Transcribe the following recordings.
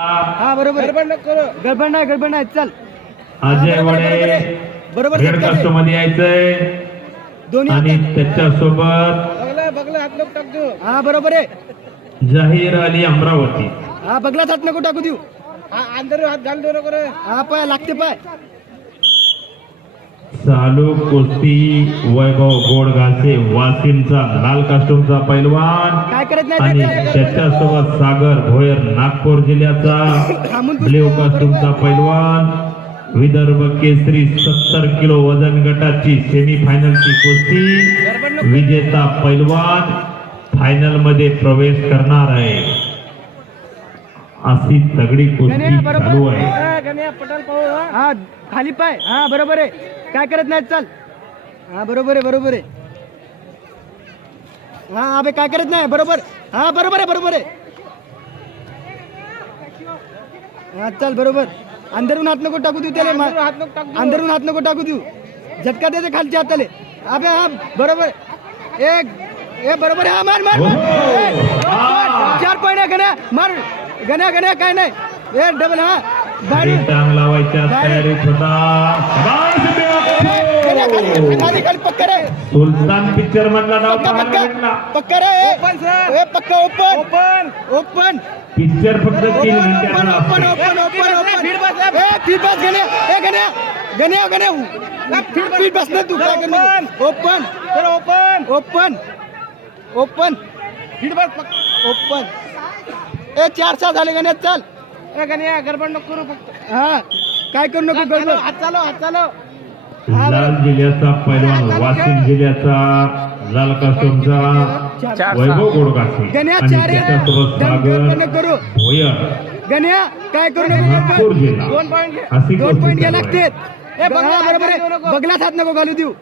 हा. बरोबर गडबड नाही गडबड नाही. चल. अजय बरोबर, वडे. बरोबर रेड. मध्ये यायचंय. दोन्ही आणि हातात. त्याच्यासोबत बगला हात नको टाकू हा बरोबर आहे. जाहीर अली अमरावती. हा बगलाच हात नको टाकू देऊ. हा अंदर हात घाल देऊ नको हा पाय लागते पाय. चालू कुस्ती वैभव गोडगासे वासिमचा लाल कास्टूमचा पैलवान आणि. त्याच्यासोबत सागर भोयर नागपूर जिल्ह्याचा ब्ल्यू कास्टूमचा पैलवान विदर्भ केसरी सत्तर किलो वजन गटाची सेमी फायनलची कुस्ती विजेता पैलवान फायनलमध्ये प्रवेश करणार आहे. अशी तगडी कुस्ती चालू आहे. हा? खाली पाय. हा बरोबर आहे. काय करत नाही चल. हा बरोबर आहे बरोबर आहे. हा अबे काय करत नाही? बरोबर. हा बरोबर आहे बरोबर आहे. हा चल बरोबर. अंदरून हात नको टाकू देऊ त्याला अंदरून हात नको टाकू देऊ झटका द्यायचे खालच्या हाताले. अबे हा बरोबर. एक ए बरोबर आहे. हा मार मार चार पॉईंट आहे गण्या मार. गण्या गण्या काय नाही. ए डबल हा. टांग लावायच्या तयारीत होता सुलतान पिक्चर मधला नाव पक्का पक्का. रे. ओपन पक्का ओपन ओपन ओपन पिक्चर फक्त तीन ओपन घंट्याचा open. Open open open feed feed बस ना तू ओपन ओपन ओपन ओपन बस ओपन ए चार सहा झाले गण्या चल. गण्या गडबड नको करू फक्त. हा काय करू नको गडबड. हात चालव हात चालव. लाल जिल्ह्याचा पैलवान वाशिम जिल्ह्याचा लाल वैभव गण्या चार करू. भोयर. काय करू नको नागपूर जिल्हा. दोन पॉईंट दोन पॉईंट घ्या. लागते बरोबर आहे. बगलाच हात नको घालू देऊ.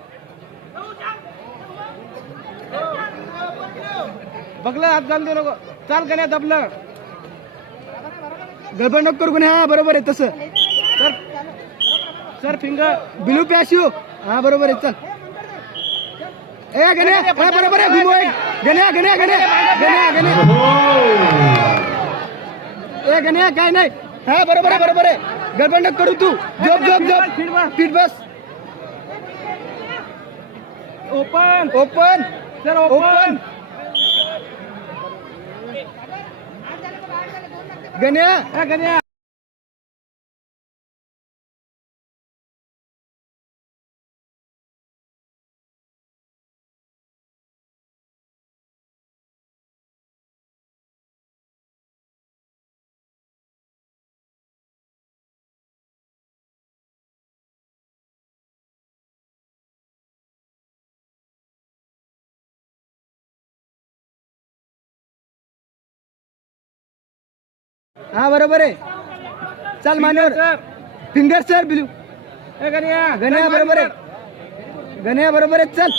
बगला हात घालू देऊ नको. चाल गण्या दबलं. गडबड नको करू हा बरोबर आहे तसं. Sir sir finger. ब्लू पॅशिव हा बरोबर आहे चल. ए गण्या बरोबर आहे घुमव गण्या गण्या गण्या गण्या गण्या. हो. ए गण्या काय नाही. हा बरोबर आहे बरोबर आहे. गडबड नको करू तू. जॉब जॉब जॉब फीट बस. ओपन ओपन सर ओपन गण्या गण्या हा बरोबर आहे. चल मान्यवर. Finger sir बिलू. गण्या. गण्या बरोबर आहे. गण्या बरोबर आहे. चल.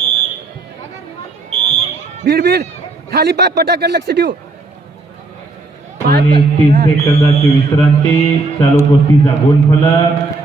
भीड भीड खाली पाय पटाकड लक्ष ठेवू. आणि तीस सेकंदाची विश्रांती. चालू कुस्तीचा गुणफलक